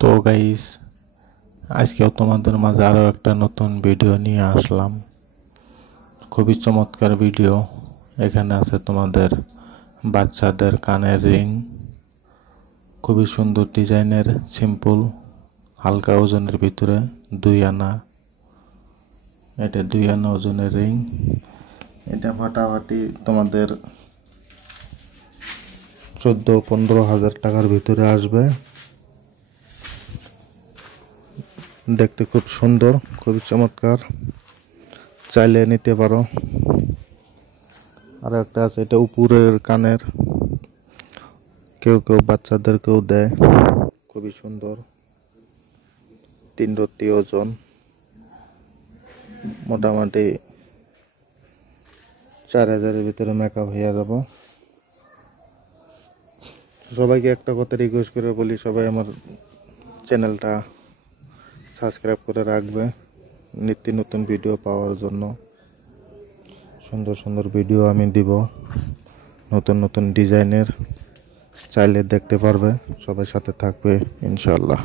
তো গাইস, আজকেও তোমাদের মাঝে আরও একটা নতুন ভিডিও নিয়ে আসলাম। খুবই চমৎকার ভিডিও। এখানে আছে তোমাদের বাচ্চাদের কানের রিং, খুবই সুন্দর ডিজাইনের, সিম্পল, হালকা ওজনের ভিতরে 2 আনা। এটা 2 আনা ওজনের রিং। এটা ফাটাফাটি তোমাদের 14-15 হাজার টাকার ভিতরে আসবে। দেখতে খুব সুন্দর, খুবই চমৎকার, চাইলে নিতে পারো। আর একটা আছে, এটা উপরের কানের, কেউ কেউ বাচ্চাদেরকেও দেয়। খুবই সুন্দর, 3 রত্তি ওজন, মোটামুটি 4000-এর ভিতরে মেকআপ হয়ে যাব। সবাইকে একটা কথা রিকোয়েস্ট করে বলি, সবাই আমার চ্যানেলটা সাবস্ক্রাইব করে রাখবে নিত্য নতুন ভিডিও পাওয়ার জন্য। সুন্দর সুন্দর ভিডিও আমি দিব, নতুন নতুন ডিজাইনের, চাইলে দেখতে পারবে। সবাই সাথে থাকবে ইনশাআল্লাহ।